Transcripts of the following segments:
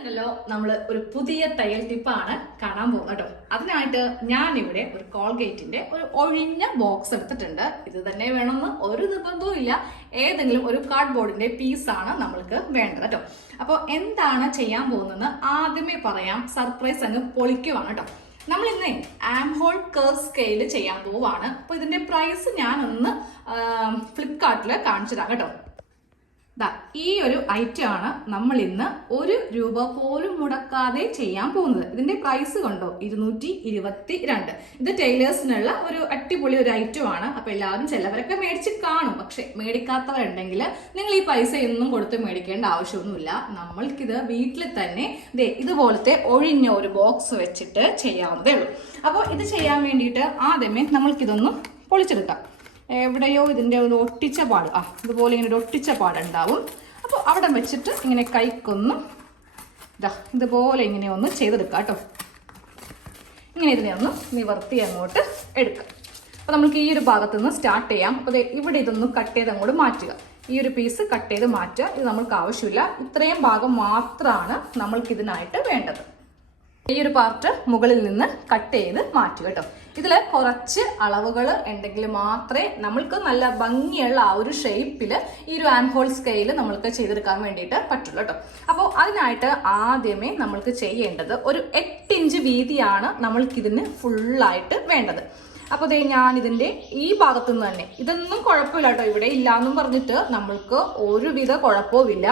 ഉണ്ടല്ലോ നമ്മൾ ഒരു പുതിയ തയ്യൽ ടിപ്പാണ് കാണാൻ പോകുന്നത് കേട്ടോ. അതിനായിട്ട് ഞാൻ ഇവിടെ ഒരു കോൾഗേറ്റിന്റെ ഒരു ഒഴിഞ്ഞ ബോക്സ് എടുത്തിട്ടുണ്ട്. ഇത് തന്നെ വേണമെന്ന് ഒരു നിർബന്ധവും ഇല്ല. ഏതെങ്കിലും ഒരു കാർഡ് കാർഡ്ബോർഡിന്റെ ആണ് നമ്മൾക്ക് വേണ്ടത് കേട്ടോ. അപ്പോൾ എന്താണ് ചെയ്യാൻ പോകുന്നത്? ആദ്യമേ പറയാം സർപ്രൈസ് അങ്ങ് പൊളിക്കുവാണ് കേട്ടോ. നമ്മൾ ഇന്ന് ആംഹോൾ കേർ സ്കെയിൽ ചെയ്യാൻ പോവാണ്. അപ്പോൾ ഇതിന്റെ പ്രൈസ് ഞാനൊന്ന് ഫ്ലിപ്കാർട്ടിൽ കാണിച്ചു തരാം കേട്ടോ. ഈ ഒരു ഐറ്റം ആണ് നമ്മൾ ഇന്ന് ഒരു രൂപ പോലും മുടക്കാതെ ചെയ്യാൻ പോകുന്നത്. ഇതിന്റെ പ്രൈസ് കണ്ടോ? ഇരുന്നൂറ്റി ഇരുപത്തി രണ്ട് ഇത് ടൈലേഴ്സിനുള്ള ഒരു അടിപൊളി ഒരു ഐറ്റം ആണ്. അപ്പൊ എല്ലാവരും ചിലവരൊക്കെ മേടിച്ച് കാണും. പക്ഷെ മേടിക്കാത്തവരുണ്ടെങ്കിൽ നിങ്ങൾ ഈ പൈസ ഒന്നും കൊടുത്ത് മേടിക്കേണ്ട ആവശ്യമൊന്നുമില്ല. നമ്മൾക്കിത് വീട്ടിൽ തന്നെ ഇതുപോലത്തെ ഒഴിഞ്ഞ ഒരു ബോക്സ് വെച്ചിട്ട് ചെയ്യാവുന്നതേ ഉള്ളൂ. അപ്പോൾ ഇത് ചെയ്യാൻ വേണ്ടിയിട്ട് ആദ്യമേ നമ്മൾക്കിതൊന്നും പൊളിച്ചെടുക്കാം. എവിടെയോ ഇതിന്റെ ഒരു ഒട്ടിച്ച പാട്. ആ ഇതുപോലെ ഇങ്ങനെ ഒരു ഒട്ടിച്ച പാടുണ്ടാവും. അപ്പോൾ അവിടെ വെച്ചിട്ട് ഇങ്ങനെ കൈക്കൊന്ന് ഇതാ ഇതുപോലെ ഇങ്ങനെ ഒന്ന് ചെയ്തെടുക്കാം കേട്ടോ. ഇങ്ങനെ ഇതിനെ ഒന്ന് നിവർത്തി അങ്ങോട്ട് എടുക്കുക അപ്പോൾ നമുക്ക് ഈ ഒരു ഭാഗത്ത് നിന്ന് സ്റ്റാർട്ട് ചെയ്യാം അപ്പോൾ ഇവിടെ ഇതൊന്ന് കട്ട് ചെയ്ത് അങ്ങോട്ട് മാറ്റുക. ഈ ഒരു പീസ് കട്ട് ചെയ്ത് മാറ്റുക. ഇത് നമ്മൾക്ക് ആവശ്യമില്ല. ഇത്രയും ഭാഗം മാത്രമാണ് നമ്മൾക്ക് ഇതിനായിട്ട് വേണ്ടത്. ഈ ഒരു പാർട്ട് മുകളിൽ നിന്ന് കട്ട് ചെയ്ത് മാറ്റുക കേട്ടോ ഇതിൽ കുറച്ച് അളവുകൾ ഉണ്ടെങ്കിൽ മാത്രമേ നമ്മൾക്ക് നല്ല ഭംഗിയുള്ള ആ ഒരു ഷേപ്പിൽ ഈ ഒരു ആംഹോൾ സ്കെയിൽ നമ്മൾക്ക് ചെയ്തെടുക്കാൻ വേണ്ടിയിട്ട് പറ്റുള്ളൂ കേട്ടോ അപ്പോൾ അതിനായിട്ട് ആദ്യമേ നമ്മൾക്ക് ചെയ്യേണ്ടത് ഒരു എട്ട് ഇഞ്ച് വീതിയാണ് നമ്മൾക്കിതിന് ഫുള്ളായിട്ട് വേണ്ടത്. അപ്പോൾ ദേ ഞാൻ ഇതിന്റെ ഈ ഭാഗത്തു നിന്ന് തന്നെ. ഇതൊന്നും കുഴപ്പമില്ല കേട്ടോ. ഇവിടെ ഇല്ലാന്നും പറഞ്ഞിട്ട് നമ്മൾക്ക് ഒരുവിധ കുഴപ്പവുമില്ല.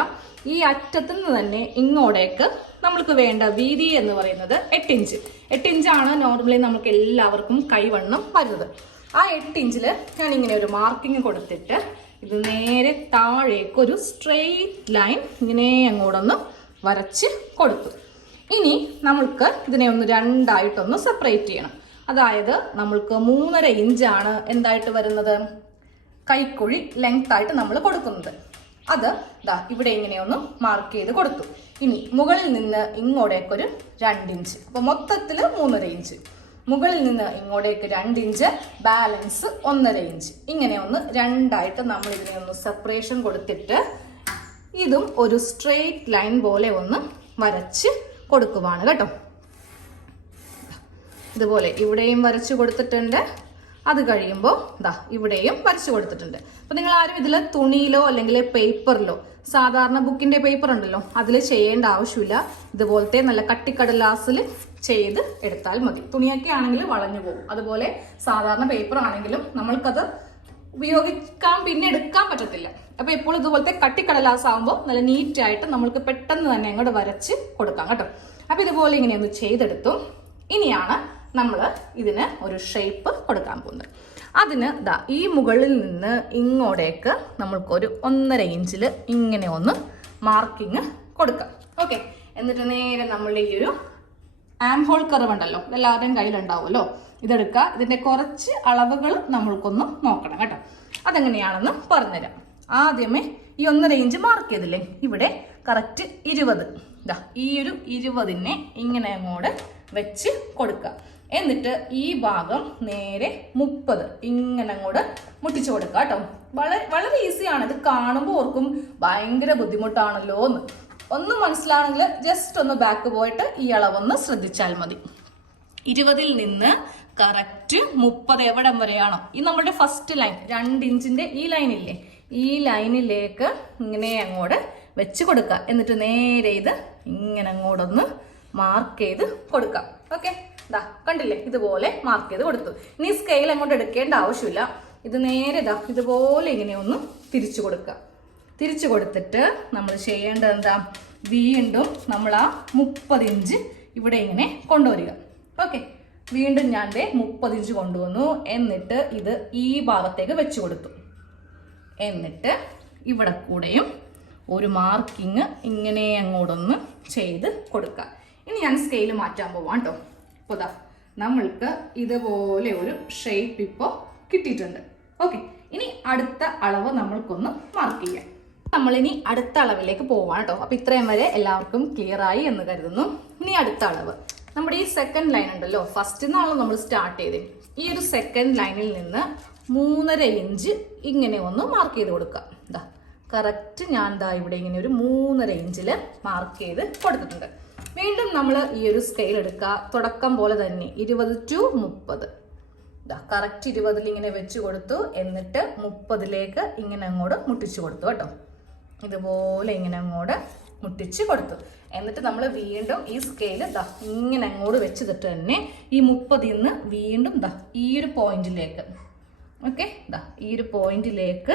ഈ അറ്റത്തു നിന്ന് തന്നെ ഇങ്ങോട്ടേക്ക് നമ്മൾക്ക് വേണ്ട വീതി എന്ന് പറയുന്നത് എട്ട് ഇഞ്ച് എട്ട് ഇഞ്ചാണ് നോർമലി നമുക്ക് എല്ലാവർക്കും കൈവണ്ണം വരുന്നത്. ആ എട്ട് ഇഞ്ചിൽ ഞാൻ ഇങ്ങനെ ഒരു മാർക്കിങ് കൊടുത്തിട്ട് ഇത് നേരെ താഴേക്ക് ഒരു സ്ട്രെയിറ്റ് ലൈൻ ഇങ്ങനെ അങ്ങോട്ടൊന്ന് വരച്ച് കൊടുത്തു. ഇനി നമ്മൾക്ക് ഇതിനെ ഒന്ന് രണ്ടായിട്ടൊന്ന് സെപ്പറേറ്റ് ചെയ്യണം. അതായത് നമ്മൾക്ക് മൂന്നര ഇഞ്ചാണ് എന്തായിട്ട് വരുന്നത്? കൈക്കുഴി ലെങ്ത് ആയിട്ട് നമ്മൾ കൊടുക്കുന്നത്. അത് ദാ ഇവിടെ ഇങ്ങനെയൊന്ന് മാർക്ക് ചെയ്ത് കൊടുത്തു. ഇനി മുകളിൽ നിന്ന് ഇങ്ങോട്ടേക്കൊരു രണ്ട് ഇഞ്ച്. അപ്പോൾ മൊത്തത്തിൽ മൂന്നര ഇഞ്ച്. മുകളിൽ നിന്ന് ഇങ്ങോട്ടേക്ക് രണ്ട് ഇഞ്ച് ബാലൻസ് ഒന്നര ഇഞ്ച്. ഇങ്ങനെ ഒന്ന് രണ്ടായിട്ട് നമ്മൾ ഇതിനെ ഒന്ന് സെപ്പറേഷൻ കൊടുത്തിട്ട് ഇതും ഒരു സ്ട്രെയിറ്റ് ലൈൻ പോലെ ഒന്ന് വരച്ച് കൊടുക്കുവാണ് കേട്ടോ. ഇതുപോലെ ഇവിടെയും വരച്ചു കൊടുത്തിട്ടുണ്ട്. അത് കഴിയുമ്പോൾ ദാ ഇവിടെയും വരച്ചു കൊടുത്തിട്ടുണ്ട്. അപ്പൊ നിങ്ങൾ ആരും ഇതിൽ തുണിയിലോ അല്ലെങ്കിൽ പേപ്പറിലോ സാധാരണ ബുക്കിന്റെ പേപ്പർ ഉണ്ടല്ലോ അതിൽ ചെയ്യേണ്ട ആവശ്യമില്ല. ഇതുപോലത്തെ നല്ല കട്ടിക്കടലാസിൽ ചെയ്ത് എടുത്താൽ മതി. തുണിയൊക്കെ ആണെങ്കിൽ വളഞ്ഞു പോകും. അതുപോലെ സാധാരണ പേപ്പർ ആണെങ്കിലും നമ്മൾക്കത് ഉപയോഗിക്കാൻ പിന്നെ എടുക്കാൻ പറ്റത്തില്ല. അപ്പോൾ ഇപ്പോൾ ഇതുപോലത്തെ കട്ടിക്കടലാസ് ആകുമ്പോൾ നല്ല നീറ്റായിട്ട് നമ്മൾക്ക് പെട്ടെന്ന് തന്നെ അങ്ങോട്ട് വരച്ച് കൊടുക്കാം കേട്ടോ. അപ്പോൾ ഇതുപോലെ ഇങ്ങനെ ഒന്ന് ചെയ്തെടുത്തു. ഇനിയാണ് നമ്മൾ ഇതിന് ഒരു ഷേപ്പ് കൊടുക്കാൻ പോകുന്നത് അതിന് ദാ ഈ മുകളിൽ നിന്ന് ഇങ്ങോട്ടേക്ക് നമ്മൾക്കൊരു ഒന്നര ഇഞ്ചിൽ ഇങ്ങനെ ഒന്ന് മാർക്കിങ് കൊടുക്കാം. ഓക്കെ എന്നിട്ട് നേരെ നമ്മൾ ഈ ഒരു ആം ഹോൾ കർവ് ഉണ്ടല്ലോ? എല്ലാവരുടെയും കയ്യിലുണ്ടാവുമല്ലോ? ഇതെടുക്കുക ഇതിന്റെ കുറച്ച് അളവുകൾ നമ്മൾക്കൊന്ന് നോക്കണം കേട്ടോ. അതെങ്ങനെയാണെന്ന് പറഞ്ഞുതരാം. ആദ്യമേ ഈ ഒന്നര ഇഞ്ച് മാർക്ക് ചെയ്തില്ലേ? ഇവിടെ കറക്റ്റ് ഇരുപത്. ഇതാ ഈ ഒരു ഇരുപതിനെ ഇങ്ങനെ അങ്ങോട്ട് വെച്ച് കൊടുക്കുക എന്നിട്ട് ഈ ഭാഗം നേരെ മുപ്പത്. ഇങ്ങനെ അങ്ങോട്ട് മുട്ടിച്ചു കൊടുക്കുക കേട്ടോ വളരെ വളരെ ഈസിയാണ്. ഇത് കാണുമ്പോൾ ഓർക്കും ഭയങ്കര ബുദ്ധിമുട്ടാണല്ലോ എന്ന്. ഒന്ന് മനസ്സിലാണെങ്കിൽ ജസ്റ്റ് ഒന്ന് ബാക്ക് പോയിട്ട് ഈ അളവൊന്ന് ശ്രദ്ധിച്ചാൽ മതി. ഇരുപതിൽ നിന്ന് കറക്റ്റ് മുപ്പത് എവിടം വരെയാണോ? ഈ നമ്മുടെ ഫസ്റ്റ് ലൈൻ രണ്ട് ഇഞ്ചിന്റെ ഈ ലൈനില്ലേ ഈ ലൈനിലേക്ക് ഇങ്ങനെ അങ്ങോട്ട് വെച്ച് കൊടുക്കുക എന്നിട്ട് നേരെ ഇത് ഇങ്ങനെ അങ്ങോട്ടൊന്ന് മാർക്ക് ചെയ്ത് കൊടുക്കാം. ഓക്കെ ദാ കണ്ടില്ലേ? ഇതുപോലെ മാർക്ക് ചെയ്ത് കൊടുത്തു. ഇനി സ്കെയിൽ അങ്ങോട്ട് എടുക്കേണ്ട ആവശ്യമില്ല. ഇത് നേരെ ഇതാ ഇതുപോലെ ഇങ്ങനെ ഒന്ന് തിരിച്ചു കൊടുക്കുക. തിരിച്ചു കൊടുത്തിട്ട് നമ്മൾ ചെയ്യേണ്ടത് എന്താ? വീണ്ടും നമ്മൾ ആ മുപ്പത് ഇഞ്ച് ഇവിടെ ഇങ്ങനെ കൊണ്ടുവരിക. ഓക്കെ വീണ്ടും ഞാൻ മുപ്പത് ഇഞ്ച് കൊണ്ടുവന്നു. എന്നിട്ട് ഇത് ഈ ഭാഗത്തേക്ക് വെച്ച് കൊടുത്തു. എന്നിട്ട് ഇവിടെ കൂടെയും ഒരു മാർക്കിങ് ഇങ്ങനെ അങ്ങോട്ടൊന്ന് ചെയ്ത് കൊടുക്കുക. ഇനി ഞാൻ സ്കെയിൽ മാറ്റാൻ പോവാം കേട്ടോ അപ്പോൾ ദാ നമ്മൾക്ക് ഇതുപോലെ ഒരു ഷേപ്പ് ഇപ്പോൾ കിട്ടിയിട്ടുണ്ട്. ഓക്കെ ഇനി അടുത്ത അളവ് നമ്മൾക്കൊന്ന് മാർക്ക് ചെയ്യാം. നമ്മളിനി അടുത്ത അളവിലേക്ക് പോവാം കേട്ടോ അപ്പൊ ഇത്രയും വരെ എല്ലാവർക്കും ക്ലിയർ ആയി എന്ന് കരുതുന്നു. ഇനി അടുത്ത അളവ്. നമ്മുടെ ഈ സെക്കൻഡ് ലൈൻ ഉണ്ടല്ലോ ഫസ്റ്റ് നിന്നാണല്ലോ നമ്മൾ സ്റ്റാർട്ട് ചെയ്തത് ഈ ഒരു സെക്കൻഡ് ലൈനിൽ നിന്ന് മൂന്നര ഇഞ്ച് ഇങ്ങനെ ഒന്ന് മാർക്ക് ചെയ്ത് കൊടുക്കുക. ഇതാ കറക്റ്റ് ഞാൻ ദാ ഇവിടെ ഇങ്ങനെ ഒരു മൂന്നര ഇഞ്ചിൽ മാർക്ക് ചെയ്ത് കൊടുത്തിട്ടുണ്ട്. വീണ്ടും നമ്മൾ ഈ ഒരു സ്കെയിൽ എടുക്കുക. തുടക്കം പോലെ തന്നെ ഇരുപത് ടു മുപ്പത്. കറക്റ്റ് ഇരുപതിൽ ഇങ്ങനെ വെച്ച് കൊടുത്തു. എന്നിട്ട് മുപ്പതിലേക്ക് ഇങ്ങനെ അങ്ങോട്ട് മുട്ടിച്ചു കൊടുത്തു കേട്ടോ. ഇതുപോലെ ഇങ്ങനെ അങ്ങോട്ട് മുട്ടിച്ച് കൊടുത്തു. എന്നിട്ട് നമ്മൾ വീണ്ടും ഈ സ്കെയിൽ ദാ ഇങ്ങനെ അങ്ങോട്ട് വെച്ചിട്ട് തന്നെ ഈ മുപ്പതിൽ നിന്ന് വീണ്ടും ദാ ഈ ഒരു പോയിന്റിലേക്ക് ഓക്കെ ദാ ഈ ഒരു പോയിന്റിലേക്ക്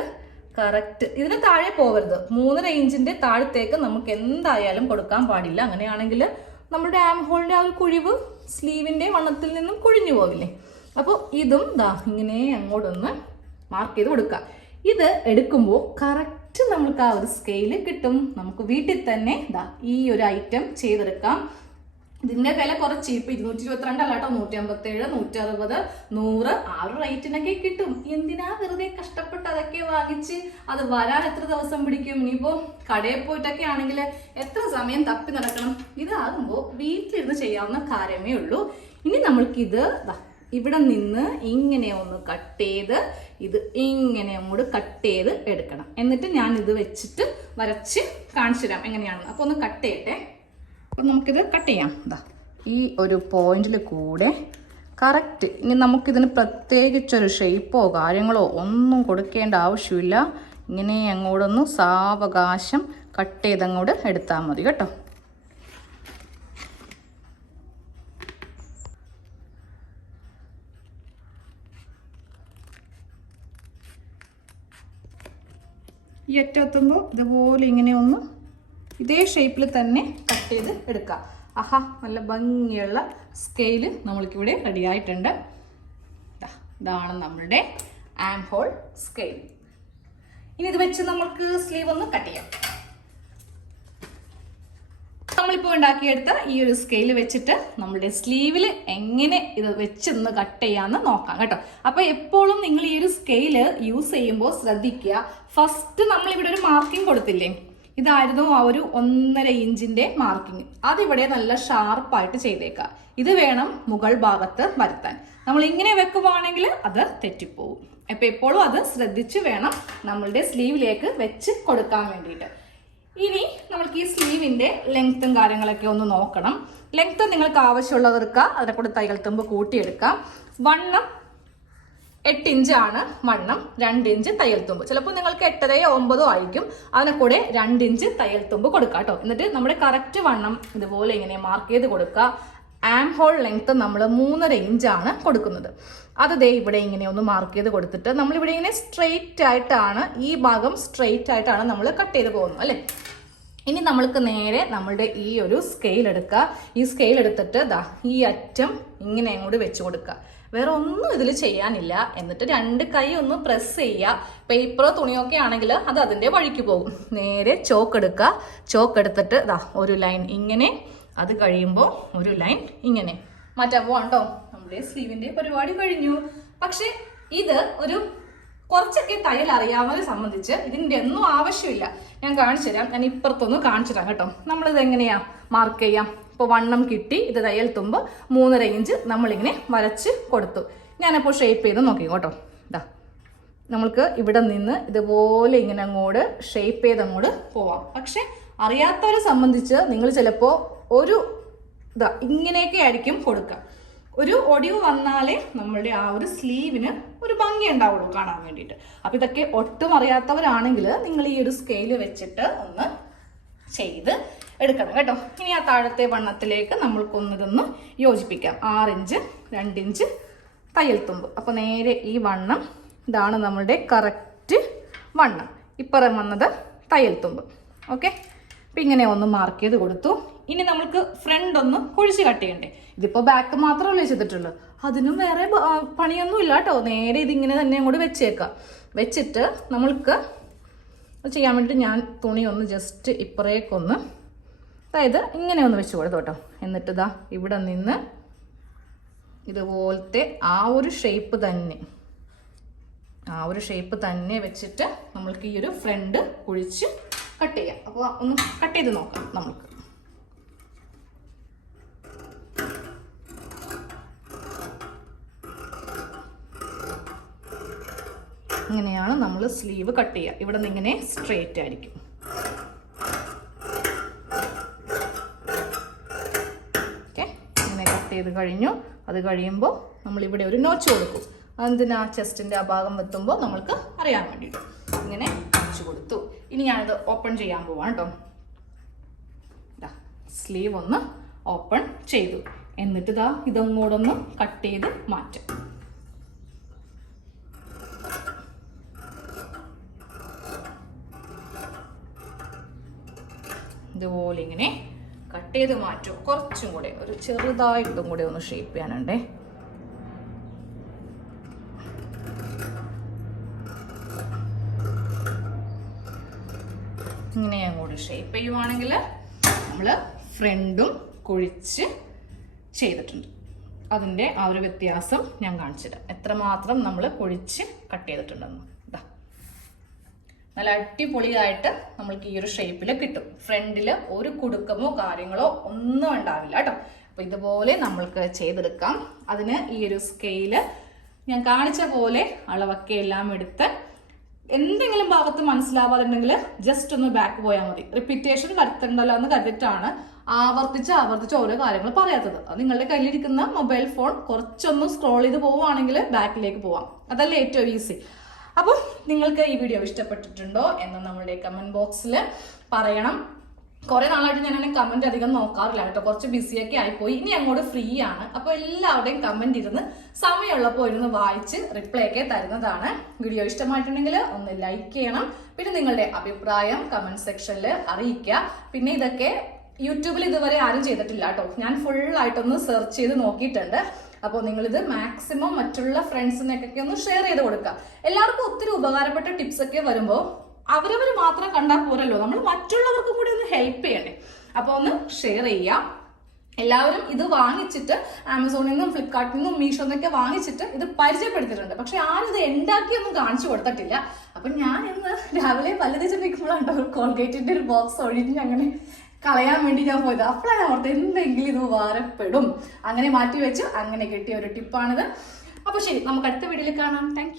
കറക്റ്റ് ഇതിന് താഴെ പോകരുത് മൂന്നര റേഞ്ചിന്റെ താഴത്തേക്ക് നമുക്ക് എന്തായാലും കൊടുക്കാൻ പാടില്ല. അങ്ങനെയാണെങ്കിൽ നമ്മുടെ ആം ഹോളിന്റെ ആ ഒരു കുഴിവ് സ്ലീവിന്റെ വണ്ണത്തിൽ നിന്നും കുഴിഞ്ഞു പോകില്ലേ അപ്പോൾ ഇതും ദാ ഇങ്ങനെ അങ്ങോട്ടൊന്ന് മാർക്ക് ചെയ്ത് കൊടുക്കുക. ഇത് എടുക്കുമ്പോൾ കറക്റ്റ് നമുക്ക് ആ ഒരു സ്കെയിൽ കിട്ടും. നമുക്ക് വീട്ടിൽ തന്നെ ദാ ഈ ഒരു ഐറ്റം ചെയ്തെടുക്കാം. ഇതിന്റെ വില കുറച്ച്. ഇപ്പൊ ഇരുന്നൂറ്റി ഇരുപത്തിരണ്ട് അല്ലാട്ടോ നൂറ്റി അമ്പത്തി ഏഴ് നൂറ്റി അറുപത് നൂറ്. ആ ഒരു റേറ്റിനൊക്കെ കിട്ടും. എന്തിനാ വെറുതെ കഷ്ടപ്പെട്ട് അതൊക്കെ വാങ്ങിച്ച് അത് വരാൻ എത്ര ദിവസം പിടിക്കും? ഇനിയിപ്പോ കടയിൽ പോയിട്ടൊക്കെ ആണെങ്കിൽ എത്ര സമയം തപ്പി നടക്കണം? ഇതാകുമ്പോൾ വീട്ടിലിരുന്ന് ചെയ്യാവുന്ന കാര്യമേ ഉള്ളൂ. ഇനി നമ്മൾക്കിത് ഇവിടെ നിന്ന് ഇങ്ങനെ ഒന്ന് കട്ട് ചെയ്ത് ഇത് ഇങ്ങനെ അങ്ങോട്ട് കട്ട് ചെയ്ത് എടുക്കണം. എന്നിട്ട് ഞാൻ ഇത് വെച്ചിട്ട് വരച്ച് കാണിച്ചു തരാം എങ്ങനെയാണെന്ന്. അപ്പോൾ ഒന്ന് കട്ട് ചെയ്യട്ടെ. അപ്പം നമുക്കിത് കട്ട് ചെയ്യാം. ഇതാ ഈ ഒരു പോയിന്റിൽ കൂടെ കറക്റ്റ് ഇനി നമുക്കിതിന് പ്രത്യേകിച്ചൊരു ഷേപ്പോ കാര്യങ്ങളോ ഒന്നും കൊടുക്കേണ്ട ആവശ്യമില്ല. ഇങ്ങനെ അങ്ങോട്ടൊന്ന് സാവകാശം കട്ട് ചെയ്തങ്ങോട്ട് എടുത്താൽ മതി കേട്ടോ. ഈ അറ്റത്തുമ്പോൾ ഇതുപോലെ ഇങ്ങനെ ഒന്ന് ഇതേ ഷേപ്പിൽ തന്നെ കട്ട് ചെയ്ത് എടുക്കാം. ആഹാ നല്ല ഭംഗിയുള്ള സ്കെയിൽ നമ്മൾക്കിവിടെ റെഡി ആയിട്ടുണ്ട്. ദാ, ഇതാണ് നമ്മളുടെ ആം ഹോൾ സ്കെയിൽ ഇനി ഇത് വെച്ച് നമ്മൾക്ക് സ്ലീവ് ഒന്ന് കട്ട് ചെയ്യാം. നമ്മളിപ്പോൾ ഉണ്ടാക്കിയെടുത്ത ഈ ഒരു സ്കെയിൽ വെച്ചിട്ട് നമ്മുടെ സ്ലീവിൽ എങ്ങനെ ഇത് വെച്ചൊന്ന് കട്ട് ചെയ്യാന്ന് നോക്കാം കേട്ടോ. അപ്പോൾ എപ്പോഴും നിങ്ങൾ ഈ ഒരു സ്കെയിൽ യൂസ് ചെയ്യുമ്പോൾ ശ്രദ്ധിക്കുക. ഫസ്റ്റ് നമ്മൾ ഇവിടെ ഒരു മാർക്കിംഗ് കൊടുത്തില്ലേ? ഇതായിരുന്നു ആ ഒരു ഒന്നര ഇഞ്ചിന്റെ മാർക്കിങ് അതിവിടെ നല്ല ഷാർപ്പായിട്ട് ചെയ്തേക്കാം. ഇത് വേണം മുകൾ ഭാഗത്ത് വരുത്താൻ. നമ്മൾ ഇങ്ങനെ വെക്കുവാണെങ്കിൽ അത് തെറ്റിപ്പോവും. അപ്പൊ എപ്പോഴും അത് ശ്രദ്ധിച്ചു വേണം നമ്മളുടെ സ്ലീവിലേക്ക് വെച്ച് കൊടുക്കാൻ വേണ്ടിയിട്ട്. ഇനി നമ്മൾക്ക് ഈ സ്ലീവിന്റെ ലെങ്ത്തും കാര്യങ്ങളൊക്കെ ഒന്ന് നോക്കണം. ലെങ്ത്ത് നിങ്ങൾക്ക് ആവശ്യമുള്ളവർക്ക് അതിനെ കൂടെ തൈകൾ തുമ്പ് കൂട്ടിയെടുക്കാം. വണ്ണം എട്ട് ആണ് വണ്ണം രണ്ട് ഇഞ്ച് തയ്യൽ തുമ്പ്. ചിലപ്പോൾ നിങ്ങൾക്ക് എട്ടരയോ ഒമ്പതോ ആയിരിക്കും. അതിനെ കൂടെ രണ്ട് ഇഞ്ച് തയ്യൽ തുമ്പ് കൊടുക്കുക കേട്ടോ എന്നിട്ട് നമ്മുടെ കറക്റ്റ് വണ്ണം ഇതുപോലെ ഇങ്ങനെ മാർക്ക് ചെയ്ത് കൊടുക്കുക ആം ഹോൾ ലെങ്ത്ത് നമ്മൾ മൂന്നര ഇഞ്ചാണ് കൊടുക്കുന്നത്. അത് ദേ ഇവിടെ ഇങ്ങനെ ഒന്ന് മാർക്ക് ചെയ്ത് കൊടുത്തിട്ട് നമ്മളിവിടെ ഇങ്ങനെ സ്ട്രെയിറ്റ് ആയിട്ടാണ് ഈ ഭാഗം സ്ട്രെയിറ്റ് ആയിട്ടാണ് നമ്മൾ കട്ട് ചെയ്ത് പോകുന്നത് അല്ലേ? ഇനി നമ്മൾക്ക് നേരെ നമ്മളുടെ ഈ ഒരു സ്കെയിൽ എടുക്കുക ഈ സ്കെയിൽ എടുത്തിട്ട് ദാ ഈ അറ്റം ഇങ്ങനെ അങ്ങോട്ട് വെച്ച് കൊടുക്കുക വേറെ ഒന്നും ഇതിൽ ചെയ്യാനില്ല. എന്നിട്ട് രണ്ട് കൈ ഒന്ന് പ്രസ് ചെയ്യുക. പേപ്പറോ തുണിയൊക്കെ ആണെങ്കിൽ അത് അതിന്റെ വഴിക്ക് പോകും. നേരെ ചോക്ക് എടുക്കുക. ചോക്ക് എടുത്തിട്ട് ഇതാ ഒരു ലൈൻ ഇങ്ങനെ. അത് കഴിയുമ്പോൾ ഒരു ലൈൻ ഇങ്ങനെ. മാറ്റാൻ പോകണ്ടോ നമ്മുടെ സ്ലീവിന്റെ പരിപാടി കഴിഞ്ഞു. പക്ഷേ ഇത് ഒരു കുറച്ചൊക്കെ തയ്യൽ അറിയാവുന്നവരെ സംബന്ധിച്ച് ഇതിന്റെ ഒന്നും ആവശ്യമില്ല. ഞാൻ കാണിച്ചു തരാം. ഞാൻ ഇപ്പുറത്തൊന്ന് കാണിച്ചു തരാം കേട്ടോ. നമ്മളിത് എങ്ങനെയാ? മാർക്ക് ചെയ്യാം. ഇപ്പോൾ വണ്ണം കിട്ടി ഇത് തയ്യൽ തുമ്പ് മൂന്നര ഇഞ്ച് നമ്മളിങ്ങനെ വരച്ച് കൊടുത്തു. ഞാനപ്പോൾ ഷേപ്പ് ചെയ്ത് നോക്കി കേട്ടോ. ഇതാ നമ്മൾക്ക് ഇവിടെ നിന്ന് ഇതുപോലെ ഇങ്ങനെ അങ്ങോട്ട് ഷേപ്പ് ചെയ്ത് അങ്ങോട്ട് പോവാം. പക്ഷെ അറിയാത്തവരെ സംബന്ധിച്ച് നിങ്ങൾ ചിലപ്പോൾ ഒരു ഇതാ ഇങ്ങനെയൊക്കെ ആയിരിക്കും കൊടുക്കുക. ഒരു ഒടിവ് വന്നാലേ നമ്മളുടെ ആ ഒരു സ്ലീവിന് ഒരു ഭംഗി ഉണ്ടാവുള്ളൂ കാണാൻ വേണ്ടിയിട്ട്. അപ്പം ഇതൊക്കെ ഒട്ടും അറിയാത്തവരാണെങ്കിൽ നിങ്ങൾ ഈ ഒരു സ്കെയിൽ വെച്ചിട്ട് ഒന്ന് ചെയ്ത് എടുക്കണം കേട്ടോ. ഇനി ആ താഴത്തെ വണ്ണത്തിലേക്ക് നമ്മൾക്കൊന്നിതൊന്ന് യോജിപ്പിക്കാം. ആറിഞ്ച് രണ്ടിഞ്ച് തയ്യൽ തുമ്പ്. അപ്പോൾ നേരെ ഈ വണ്ണം ഇതാണ് നമ്മളുടെ കറക്റ്റ് വണ്ണം. ഇപ്പുറം വന്നത് തയ്യൽ തുമ്പ്. ഓക്കെ അപ്പം ഇങ്ങനെ ഒന്ന് മാർക്ക് ചെയ്ത് കൊടുത്തു. ഇനി നമ്മൾക്ക് ഫ്രണ്ട് ഒന്ന് കുഴിച്ച് കട്ട് ചെയ്യണ്ടേ. ഇതിപ്പോൾ ബാക്ക് മാത്രമല്ലേ ചെയ്തിട്ടുള്ളൂ അതിനും വേറെ പണിയൊന്നും ഇല്ല കേട്ടോ നേരെ ഇതിങ്ങനെ തന്നെ അങ്ങോട്ട് വെച്ചേക്കാം. വെച്ചിട്ട് നമ്മൾക്ക് ചെയ്യാൻ വേണ്ടിട്ട് ഞാൻ തുണി ഒന്ന് ജസ്റ്റ് ഇപ്പറേക്കൊന്ന് അതായത് ഇങ്ങനെ ഒന്ന് വെച്ച് കൊടുത്തു കേട്ടോ എന്നിട്ട് ഇതാ ഇവിടെ നിന്ന് ഇതുപോലത്തെ ആ ഒരു ഷേപ്പ് തന്നെ ആ ഒരു ഷേപ്പ് തന്നെ വെച്ചിട്ട് നമ്മൾക്ക് ഈ ഒരു ഫ്രണ്ട് കുഴിച്ച് കട്ട് ചെയ്യാം. അപ്പോൾ ഒന്ന് കട്ട് ചെയ്ത് നോക്കാം നമുക്ക് ഇങ്ങനെയാണ് നമ്മൾ സ്ലീവ് കട്ട് ചെയ്യുക. ഇവിടെ നിന്ന് ഇങ്ങനെ സ്ട്രെയിറ്റ് ആയിരിക്കും. ഓക്കെ ഇങ്ങനെ കട്ട് ചെയ്ത് കഴിഞ്ഞു. അത് കഴിയുമ്പോൾ നമ്മളിവിടെ ഒരു നോച്ച് കൊടുക്കും. അതെന്തിനാ? ചെസ്റ്റിന്റെ ആ ഭാഗം എത്തുമ്പോൾ നമ്മൾക്ക് അറിയാൻ വേണ്ടിയിട്ട്. ഇങ്ങനെ വെച്ച് കൊടുത്തു. ഇനി ഞാനിത് ഓപ്പൺ ചെയ്യാൻ പോവാം കേട്ടോ സ്ലീവ് ഒന്ന് ഓപ്പൺ ചെയ്തു. എന്നിട്ട് ഇതാ ഇതങ്ങോട്ടൊന്ന് കട്ട് ചെയ്ത് മാറ്റും. ഇതുപോലെ ഇങ്ങനെ കട്ട് ചെയ്ത് മാറ്റും. കുറച്ചും കൂടെ ഒരു ചെറുതായിട്ടും കൂടെ ഒന്ന് ഷേപ്പ് ചെയ്യാനുണ്ടേ. ഇങ്ങനെ അങ്ങോട്ട് ഷേപ്പ് ചെയ്യുവാണെങ്കിൽ നമ്മൾ ഫ്രണ്ടും കുഴിച്ച് ചെയ്തിട്ടുണ്ട്. അതിന്റെ ആ ഒരു വ്യത്യാസം ഞാൻ കാണിച്ചിട്ട് എത്രമാത്രം നമ്മൾ കുഴിച്ച് കട്ട് ചെയ്തിട്ടുണ്ടെന്ന്. നല്ല അടിപൊളിയായിട്ട് നമ്മൾക്ക് ഈ ഒരു ഷേപ്പിൽ കിട്ടും. ഫ്രണ്ടിൽ ഒരു കുടുക്കമോ കാര്യങ്ങളോ ഒന്നും ഉണ്ടാവില്ല കേട്ടോ അപ്പൊ ഇതുപോലെ നമ്മൾക്ക് ചെയ്തെടുക്കാം. അതിന് ഈ ഒരു സ്കെയിൽ ഞാൻ കാണിച്ച പോലെ അളവൊക്കെ എല്ലാം എടുത്ത് എന്തെങ്കിലും ഭാഗത്ത് മനസ്സിലാവാതുണ്ടെങ്കിൽ ജസ്റ്റ് ഒന്ന് ബാക്ക് പോയാൽ മതി. റിപ്പീറ്റേഷൻ വരുത്തണ്ടല്ലോ എന്ന് കരുതിയിട്ടാണ് ആവർത്തിച്ച് ആവർത്തിച്ച് ഓരോ കാര്യങ്ങൾ പറയാത്തത്. നിങ്ങളുടെ കയ്യിലിരിക്കുന്ന മൊബൈൽ ഫോൺ കുറച്ചൊന്ന് സ്ക്രോൾ ചെയ്ത് പോവുകയാണെങ്കിൽ ബാക്കിലേക്ക് പോവാം. അതല്ലേ ഏറ്റവും ഈസി അപ്പം നിങ്ങൾക്ക് ഈ വീഡിയോ ഇഷ്ടപ്പെട്ടിട്ടുണ്ടോ എന്ന് നമ്മുടെ കമന്റ് ബോക്സിൽ പറയണം. കുറെ നാളായിട്ട് ഞാൻ അങ്ങനെ കമന്റ് അധികം നോക്കാറില്ല കേട്ടോ. കുറച്ച് ബിസിയൊക്കെ ആയിപ്പോയി. ഇനി അങ്ങോട്ട് ഫ്രീ ആണ്. അപ്പോൾ എല്ലാവരുടെയും കമന്റ് ഇരുന്ന് സമയമുള്ളപ്പോൾ ഇരുന്ന് വായിച്ച് റിപ്ലൈ ഒക്കെ തരുന്നതാണ്. വീഡിയോ ഇഷ്ടമായിട്ടുണ്ടെങ്കിൽ ഒന്ന് ലൈക്ക് ചെയ്യണം. പിന്നെ നിങ്ങളുടെ അഭിപ്രായം കമന്റ് സെക്ഷനിൽ അറിയിക്കുക. പിന്നെ ഇതൊക്കെ യൂട്യൂബിൽ ഇതുവരെ ആരും ചെയ്തിട്ടില്ല കേട്ടോ. ഞാൻ ഫുൾ ആയിട്ടൊന്ന് സെർച്ച് ചെയ്ത് നോക്കിയിട്ടുണ്ട്. അപ്പോൾ നിങ്ങളിത് മാക്സിമം മറ്റുള്ള ഫ്രണ്ട്സിനൊക്കെ ഒന്ന് ഷെയർ ചെയ്ത് കൊടുക്കുക എല്ലാവർക്കും ഒത്തിരി ഉപകാരപ്പെട്ട ടിപ്സ് ഒക്കെ വരുമ്പോൾ അവരവർ മാത്രം കണ്ടാൽ പോരല്ലോ. നമ്മൾ മറ്റുള്ളവർക്കും കൂടി ഒന്ന് ഹെൽപ്പ് ചെയ്യണേ അപ്പോൾ ഒന്ന് ഷെയർ ചെയ്യാം എല്ലാവരും ഇത് വാങ്ങിച്ചിട്ട് ആമസോണിൽ നിന്നും ഫ്ലിപ്കാർട്ടിൽ നിന്നും മീഷോ നിന്നൊക്കെ വാങ്ങിച്ചിട്ട് ഇത് പരിചയപ്പെടുത്തിയിട്ടുണ്ട്. പക്ഷെ ആരും ഇത് ഉണ്ടാക്കിയൊന്നും കാണിച്ചു കൊടുത്തിട്ടില്ല. അപ്പൊ ഞാൻ ഇന്ന് രാവിലെ പല്ല് തേച്ച് നിൽക്കുമ്പോഴാണ് ഒരു കോൾഗേറ്റിന്റെ ഒരു ബോക്സ് ഒഴിഞ്ഞ് അങ്ങനെ കളയാൻ വേണ്ടി ഞാൻ പോയത്. അപ്പോഴാണ് ഓർത്ത് എന്തെങ്കിലും ഇത് ഉപകാരപ്പെടും. അങ്ങനെ മാറ്റി വെച്ചു. അങ്ങനെ കിട്ടിയ ഒരു ടിപ്പാണിത് അപ്പോൾ ശരി നമുക്ക് അടുത്ത വീഡിയോയിൽ കാണാം. താങ്ക്